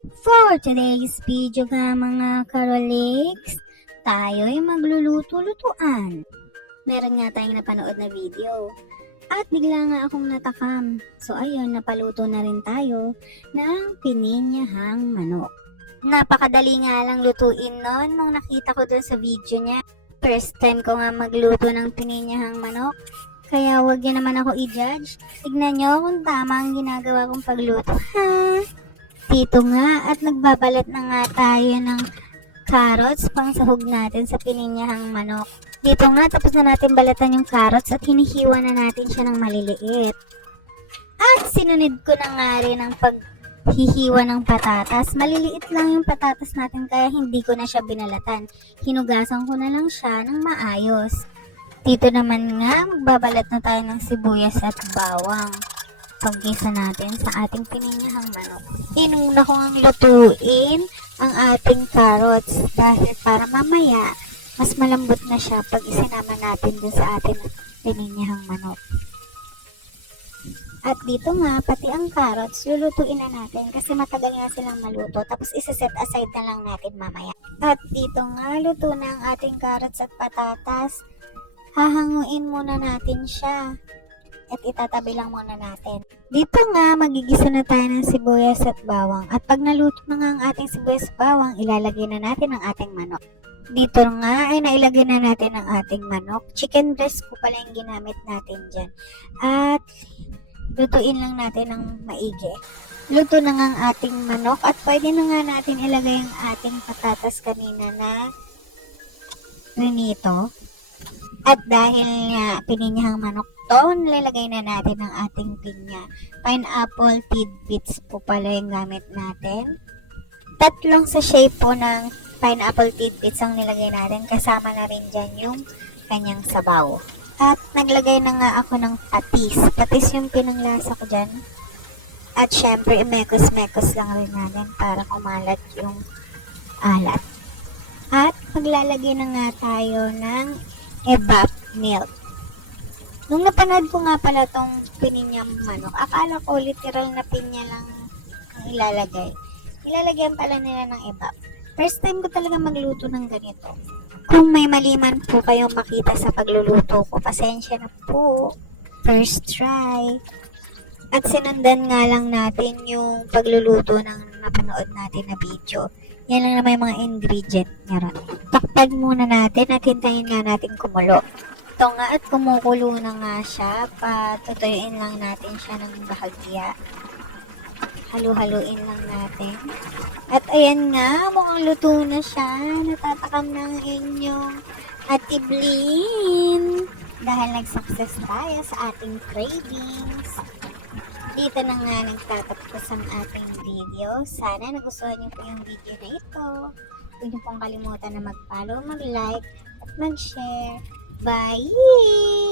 For today's video nga mga karoliks, tayo'y magluluto-lutuan. Meron nga tayong napanood na video at bigla nga akong natakam. So ayun, napaluto na rin tayo ng pininyahang manok. Napakadali nga lang lutuin nun nung nakita ko dun sa video niya. First time ko nga magluto ng pininyahang manok. Kaya wag niyo naman ako i-judge. Tignan niyo kung tama ang ginagawa kong pagluto, ha? Dito nga at nagbabalat na nga tayo ng carrots pang sahog natin sa pininyahang manok. Dito nga tapos na natin balatan yung carrots at hinihiwa na natin siya ng maliliit. At sinunod ko na nga rin ang paghihiwa ng patatas. Maliliit lang yung patatas natin kaya hindi ko na siya binalatan. Hinugasan ko na lang siya ng maayos. Dito naman nga magbabalat na tayo ng sibuyas at bawang. Paggisa natin sa ating pininyahang manok. Inuna ko ang lutuin ang ating carrots dahil para mamaya mas malambot na siya pag isinama natin dun sa ating pininyahang manok. At dito nga, pati ang carrots, lulutuin na natin kasi matagal nga silang maluto tapos isa-set aside na lang natin mamaya. At dito nga, luto na ang ating carrots at patatas. Hahanguin muna natin siya. At itatabi lang muna natin. Dito nga, magigisa na tayo ng sibuyas at bawang. At pag naluto na nga ang ating sibuyas at bawang, ilalagay na natin ang ating manok. Dito nga ay nailagay na natin ang ating manok. Chicken breast po pala yung ginamit natin dyan. At lutuin lang natin ng maigi. Luto na nga ang ating manok at pwede na nga natin ilagay ang ating patatas kanina na prinito. At dahil nga pininyahang manok to, nilalagay na natin ang ating pinya. Pineapple tidbits po pala yung gamit natin. Tatlong sachet po ng pineapple tidbits ang nilagay natin. Kasama na rin dyan yung kanyang sabaw. At naglagay na nga ako ng patis. Patis yung pinanglasa ko dyan. At syempre, mekos-mekos lang rin natin para kumalat yung alat. At maglalagay na nga tayo ng evap milk. Nung napanood ko nga pala tong pininyang manok, akala ko literal na pinya lang ang ilalagay. Ilalagyan pala nila ng evap. First time ko talaga magluto ng ganito. Kung may maliman po kayong makita sa pagluluto ko, pasensya na po. First try. At sinundan nga lang natin yung pagluluto ng napanood natin na video. Yan lang naman yung mga ingredient niya ron. Takpan muna natin at hintayin nga natin kumulo. Ito nga at kumukulo na nga siya. Patutuyuin lang natin siya ng bahagya. Halu-haluin lang natin. At ayan nga, mukhang luto na siya. Natatakam ng inyong Ate Blin. Dahil nag-success tayo sa ating cravings. Dito na nga nagtatapos ang ating video. Sana nagustuhan niyo po yung video na ito. Huwag niyo pong kalimutan na mag-follow, mag-like, at mag-share. Bye!